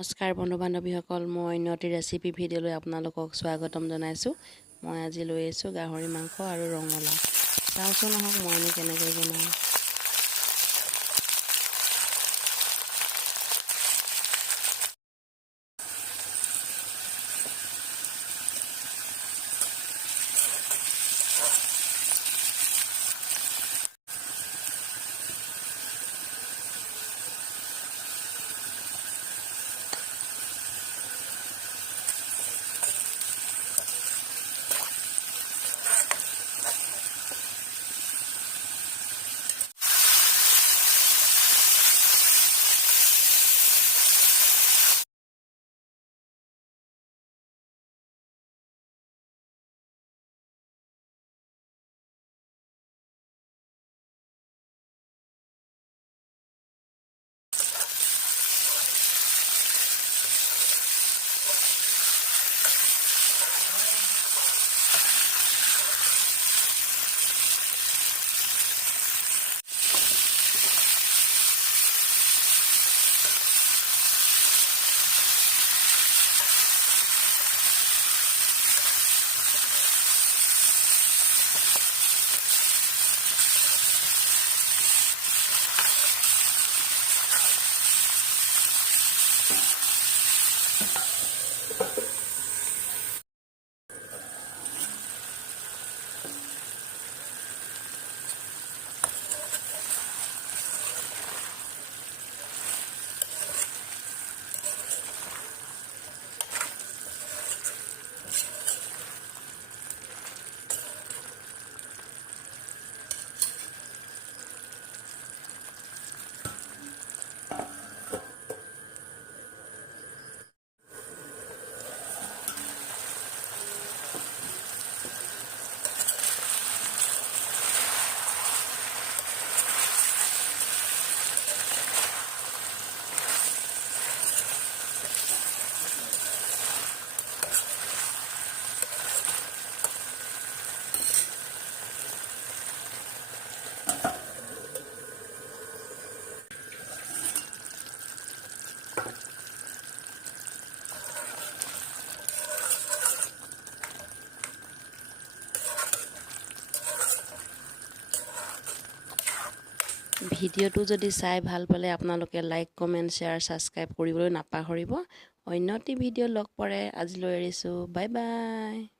নমস্কাৰ বন্ধু বান্ধৱীসকল, মই অন্য এটি ৰেচিপি ভিডিঅ'লৈ আপোনালোকক স্বাগতম জনাইছোঁ। মই আজি লৈ আহিছোঁ গাহৰি মাংস আৰু ৰঙালাও। চাওঁচোন আহক মইনো কেনেকৈ বনাওঁ। ভিডিঅ'টো যদি চাই ভাল পালে আপোনালোকে লাইক, কমেণ্ট, শ্বেয়াৰ, ছাবস্ক্ৰাইব কৰিবলৈ নাপাহৰিব। অন্য এটি ভিডিঅ' লগ পৰে। আজিলৈ এৰিছোঁ। Bye bye.